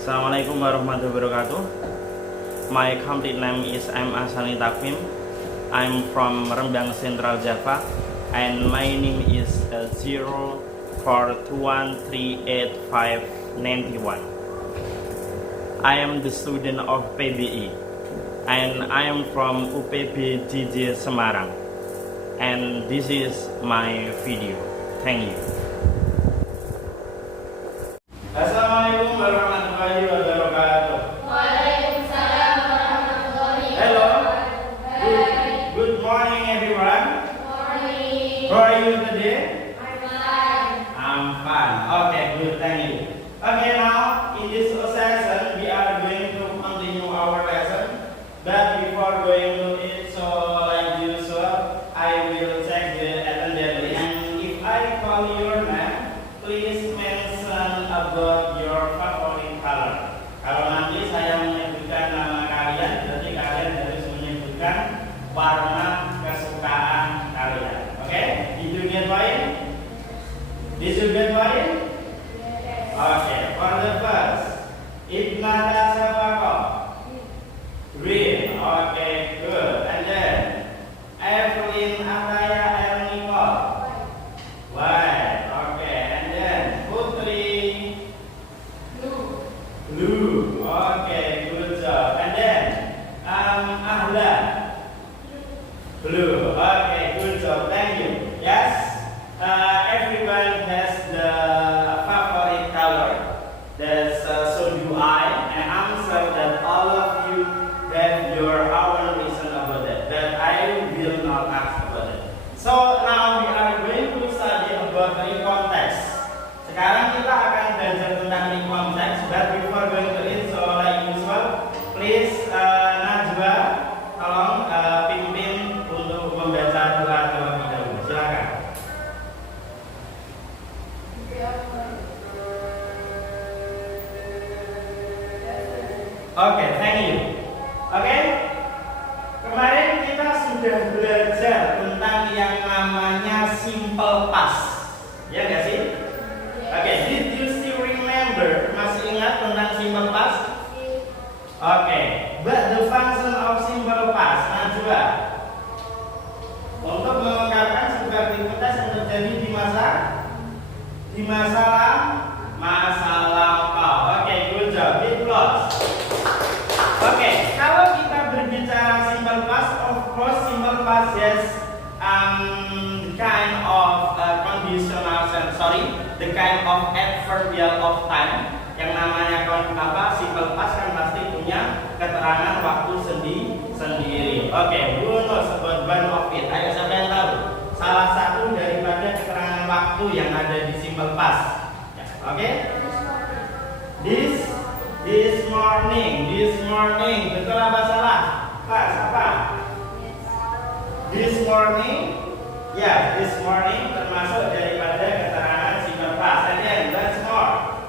Assalamualaikum warahmatullahi wabarakatuh. My complete name is M. Asani Takwim. I'm from Rembang, Central Java, and my name is 0421385591. I am the student of PBI, and I am from UPB JJ Semarang. And this is my video. Thank you. Assalamualaikum warahmatullahi wabarakatuh. Waalaikumsalam warahmatullahi Hello. wabarakatuh. Good morning, everyone. Morning. How are you today? I'm fine. I'm fine. Okay, good. Thank you. Okay, now in this session we are going to continue our lesson. But before going to it, so like usual, I will check the attendance list. And if I call your name, please mention about your favorite color. Kalau nanti saya menyebutkan nama kalian, berarti kalian harus menyebutkan warna kesukaan kalian. Okay? Did you get point? Did you get point? Okay. For the first, Ibnata Sabako. Green. Okay, good. And then Evelyn Ataya El Nicole. White. Okay. And then Putri. Blue. Okay, good job. And then Ahla. Blue. Okay, good job. Thank you. Yes. Everyone has the favorite color. That's so do I. And I'm sure that all of you have your own reason about that. But I will not ask about it. So now we are going to study about recontext. Sekarang kita akan belajar tentang recontext. But before going to it, so like usual, please Najwa, tolong pimpin untuk membaca doa terlebih dahulu. Silakan. Oke, thank you. Oke, kemarin kita sudah belajar tentang yang namanya simple past. Ya nggak sih? Oke, did you still remember? Masih ingat tentang simple past? Oke, but the function of simple past, Najwa, untuk mengungkapkan sebuah aktivitas yang terjadi di masa lampau. Oke, good job. Big applause. Oke, kalau kita berbicara simple past, of course simple past has the kind of the kind of adverbial of time. Yang namanya simple past kan pasti punya keterangan waktu sendiri. Oke, who knows about one of it? Ayo siapa yang tahu salah satu daripada keterangan waktu yang ada di simple past? Ya, oke? This morning, betul apa salah? Pas, apa? This morning, ya, this morning termasuk daripada keterangan simple past. Again, let's more.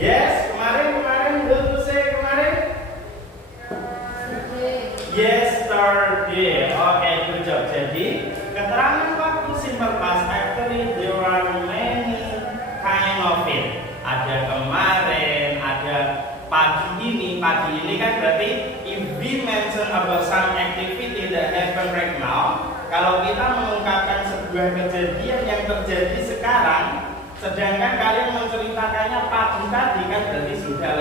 Yes, kemarin, dulu say kemarin. Yesterday. Okay, good job. Jadi, keterangan waktu simple past actually there are many kind of it. Ada kemarin, ada pagi ini. Pagi ini kan berarti if we mention about some activity that happen right now, kalau kita mengungkapkan sebuah kejadian yang terjadi sekarang, sedangkan kalian menceritakannya pagi tadi kan berarti sudah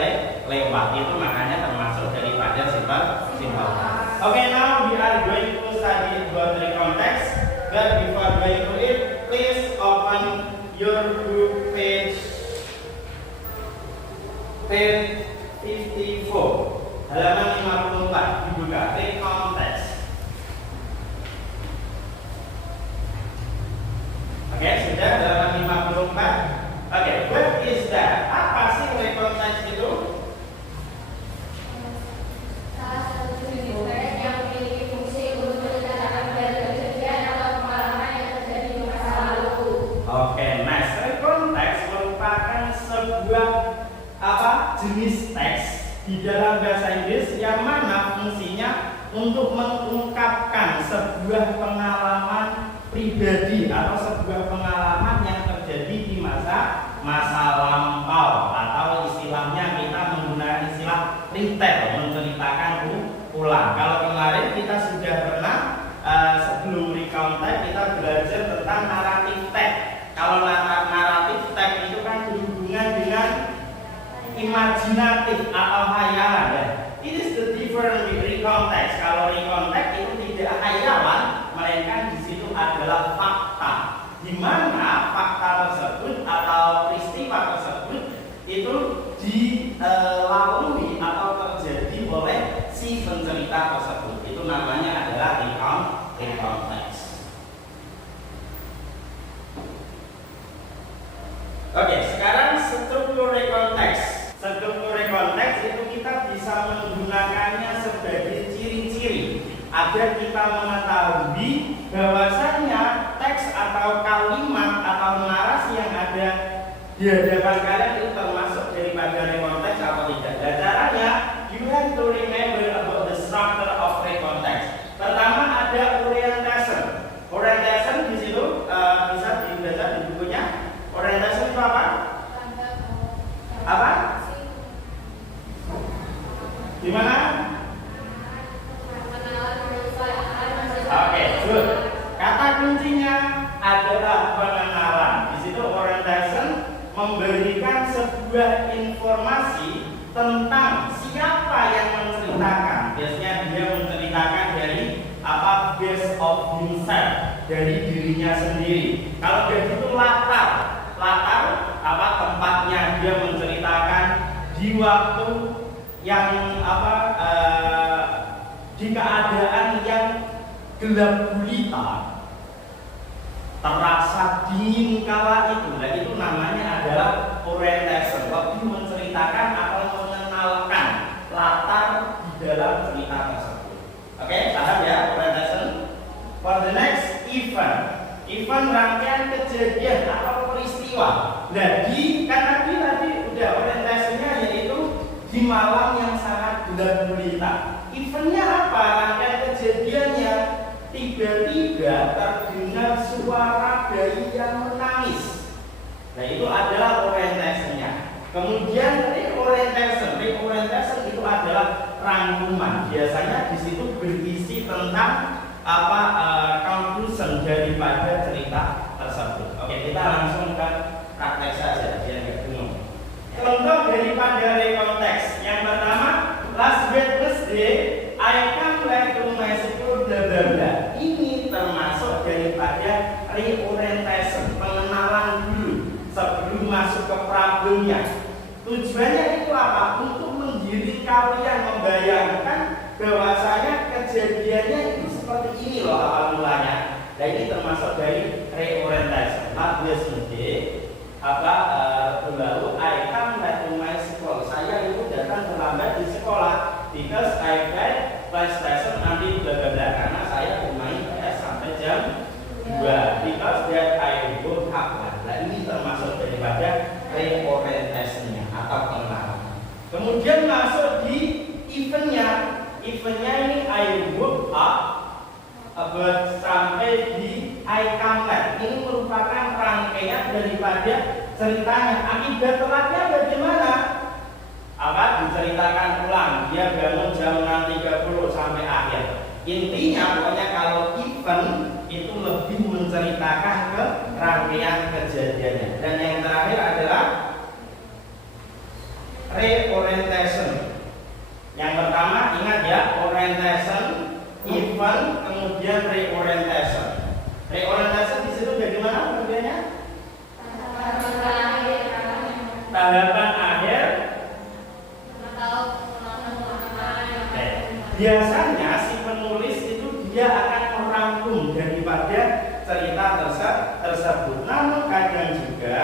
lewat. Itu makanya termasuk daripada simple. Okay, now we are going to study about the context. But before going to it, please open your book page 54, halaman 54, dibuka. Context. Oke, sudah halaman 54. Oke, what is that? Apa sih context itu? Salah satu jenis teks yang memiliki fungsi untuk menceritakan kejadian atau pengalaman yang terjadi di masa lalu. Oke, next. Konteks merupakan sebuah jenis teks di dalam bahasa Inggris yang mana fungsinya untuk mengungkapkan sebuah pengalaman pribadi atau sebuah pengalaman yang terjadi di masa masa lampau, atau istilahnya kita menggunakan istilah retell, menceritakan ulang. Kalau kemarin kita sudah pernah sebelum recount text kita belajar tentang naratif text. Kalau naratif text itu kan berhubungan dengan imajinatif atau hayalan ya. It is the difference with recount text. Kalau recount text itu tidak hayalan, melainkan di situ adalah fakta, di mana fakta tersebut atau peristiwa tersebut itu dilalui atau terjadi oleh si pencerita tersebut. Itu namanya adalah recount text. Oke, sekarang struktur recount text. Struktur recount text itu kita bisa menggunakannya sebagai ciri-ciri agar kita mengetahui bahwasanya teks atau kalimat atau narasi yang ada di hadapan kalian itu termasuk daripada recount text atau tidak. Dan caranya, you have to remember about the structure of recount text. Pertama ada orientation. Orientation di situ bisa dibaca di bukunya. Orientation itu apa? Apa? Gimana? Oke, good. Kata kuncinya adalah pengenalan. Di situ orientation memberikan sebuah informasi tentang siapa yang menceritakan. Biasanya dia menceritakan dari apa, base of himself, dari dirinya sendiri. Kalau dia itu latar apa tempatnya, dia menceritakan di waktu yang di keadaan yang gelap gulita, terasa dingin kala itu. Nah, itu namanya adalah orientation, lebih menceritakan atau mengenalkan latar di dalam cerita tersebut. Oke, paham ya orientation? For the next event rangkaian kejadian atau peristiwa. Jadi kan tadi udah orientasinya yaitu di malam yang sangat gelap gulita. Eventnya apa? Rangkaian kejadiannya tiba-tiba terdengar suara bayi yang menangis. Nah, itu adalah orientasinya. Kemudian reorientation itu adalah rangkuman. Biasanya di situ berisi tentang conclusion daripada cerita tersebut. Oke, kita langsung ke praktek saja biar nggak bingung. Contoh daripada recount text. Yang pertama, last Wednesday I come back to my school bla bla bla. Ini termasuk daripada reorientation, pengenalan dulu sebelum masuk ke problemnya. Tujuannya itu apa? Untuk menggiring kalian membayangkan bahwasanya kejadiannya itu seperti ini loh awal mulanya. Nah, ini termasuk dari reorientation. Last Wednesday lalu I come back to my school. Saya itu datang terlambat di sekolah because I had class lesson until bla bla bla, karena saya bermain PS sampai jam 2 because that I woke up. Nah, ini termasuk daripada reorientasinya atau pengenalan. Kemudian masuk di eventnya ini I woke up sampai di I come back. Ini merupakan rangkaian daripada ceritanya. Akibat telatnya bagaimana? Diceritakan ulang. Dia bangun jam 6.30 sampai akhir. Intinya pokoknya kalau event itu lebih menceritakan ke rangkaian kejadiannya. Dan yang terakhir adalah reorientation. Yang pertama ingat ya, orientation, event, kemudian reorientation. Reorientation di situ bagaimana pengertiannya? Tahapan akhir. Biasanya si penulis itu dia akan merangkum daripada cerita tersebut. Namun kadang juga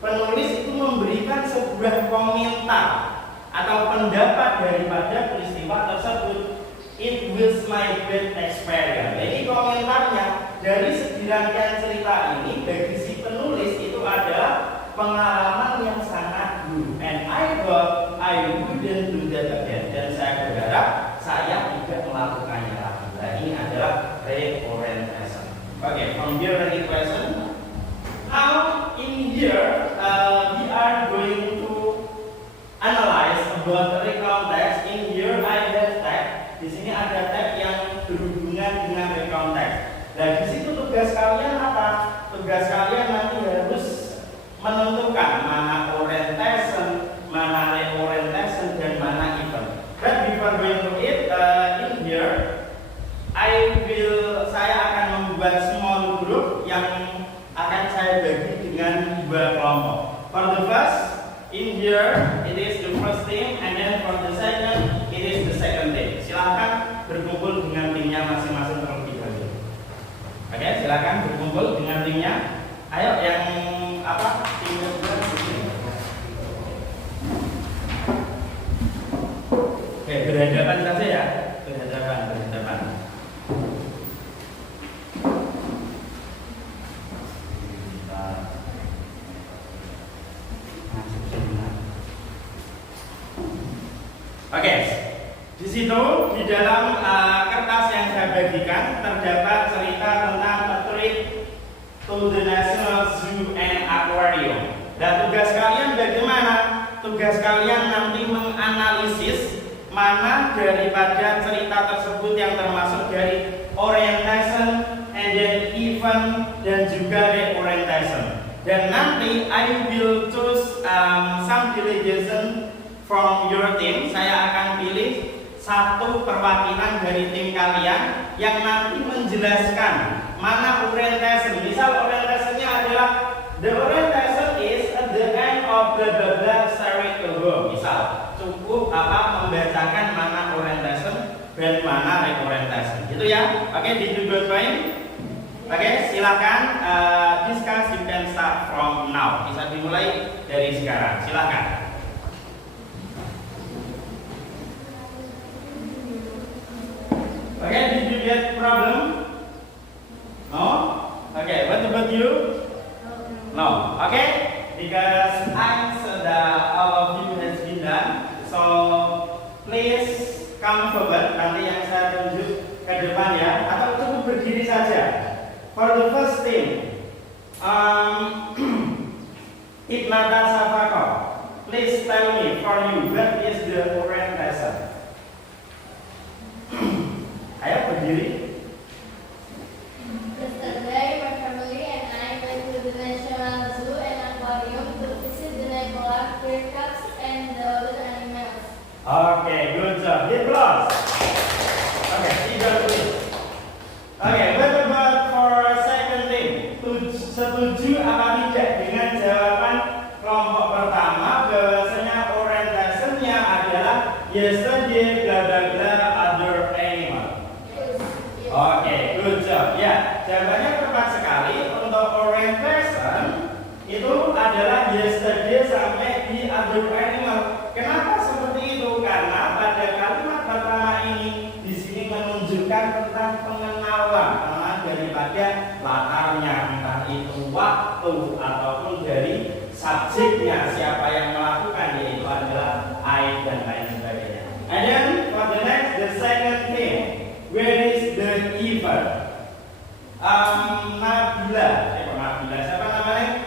penulis itu memberikan sebuah komentar atau pendapat daripada peristiwa tersebut. It was my bad experience. Jadi komentarnya dari segi rangkaian cerita ini bagi si penulis itu adalah pengalaman yang sangat buruk. And I hope I wouldn't do that again. Dan saya berharap saya tidak melakukannya lagi. Nah, ini adalah reorientation. Okay, from here any question? Now in here menentukan mana orientation, mana reorientation, dan mana event. But before going to it, in here, saya akan membuat small group yang akan saya bagi dengan 2 kelompok. For the first, in here, it is the first team, and then for the second, it is the second team. Silakan berkumpul dengan timnya masing-masing terlebih dahulu. Oke, silakan berkumpul dengan timnya. Ayo, yang timnya juga di sini. Oke, berhadapan saja ya. Berhadapan. Oke, di situ di dalam kertas yang saya bagikan terdapat cerita tentang a trip to the National Zoo and Aquarium. Dan tugas kalian bagaimana? Tugas kalian nanti menganalisis mana daripada cerita tersebut yang termasuk dari orientation, and then event, dan juga reorientation. Dan nanti I will choose some delegation from your team. Saya akan pilih satu perwakilan dari tim kalian yang nanti menjelaskan mana orientation. Misal orientationnya adalah the orientation is at the end of blah blah blah circle home. Misal cukup membacakan mana orientation dan mana reorientation. Gitu ya. Oke, did you got point? Oke, silakan discuss. You can start from now. Bisa dimulai dari sekarang. Silakan. Okay, did you get problem? No? Okay, what about you? No. Okay, because I said that all of you has been done, so please come forward. Nanti yang saya tunjuk ke depan ya, atau cukup berdiri saja. For the first team, Ibnata Safako, please tell me for you what is the orientation? Ayo berdiri. Yesterday, my family and I went to the National Zoo and Aquarium to visit the Nicola Kirkups and the other animals. Okay, good job. Hit plus. Okay, tiga please. Okay, what about for second team? Setuju apa tidak dengan jawaban kelompok pertama bahwasanya orientationnya adalah yesterday bla bla bla other animal? Oke, good job. Ya, jawabannya tepat sekali. Untuk orientation itu adalah yesterday sampai di other animal. Kenapa seperti itu? Karena pada kalimat pertama ini di sini menunjukkan tentang pengenalan daripada latarnya, entah itu waktu ataupun dari subjeknya, siapa yang melakukan, yaitu adalah I dan lain sebagainya. And then for the next, the second thing. Where is the event? Nabila. Siapa namanya?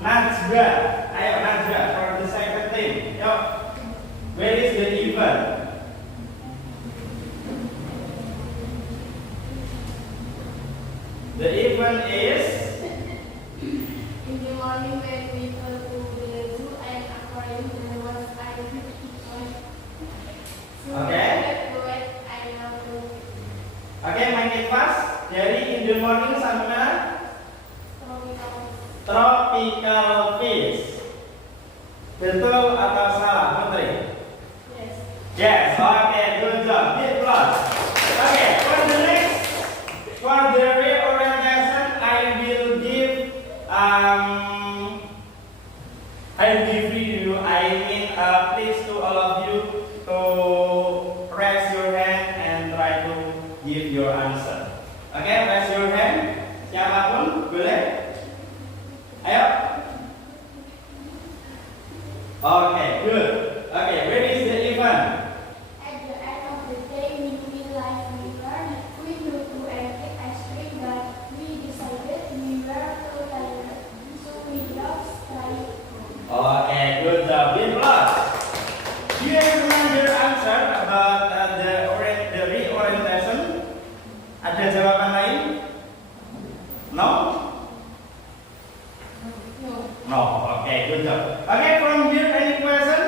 Najwa. Ayo Najwa for the second team. Yo. Where is the event? The event is in the morning when we go to the zoo and aquarium, there was ice. Okay. Oke, make it fast. Dari in the morning sampai mana? Tropical fish. Betul atau salah, Putri? Yes. Yes. Okay, good job. Hit plus. Okay, for the next, for the reorientation, I will give you. I mean, please to all of you to raise your hand and try to give your answer. Okay, raise your hand. Siapapun boleh. Ayo. Okay, good. Okay, where is the event? At the end of the day, we feel like we learned. We knew to eat ice cream, but we decided we were too tired, so we just tried. Okay, good job. B plus. Do you remember your answer about the reorientation? Ada jawaban lain? No? No. No. Okay, good job. Okay, from here, any question?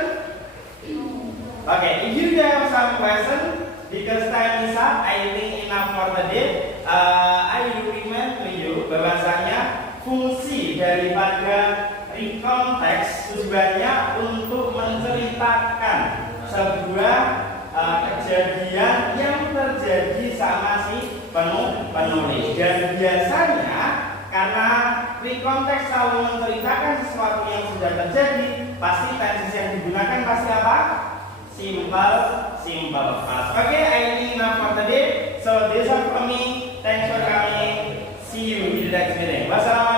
Okay, if you have some question, because time is up, I think enough for the day. I will remind to you bahwasanya fungsi daripada recount text tujuannya untuk menceritakan sebuah kejadian yang terjadi sama si penulis. Dan biasanya karena recount text selalu menceritakan sesuatu yang sudah terjadi, pasti tenses yang digunakan pasti apa? Simple past. Okay, I think enough for today. So this is all from me. Thanks for coming. See you in the next meeting. Wassalamualaikum.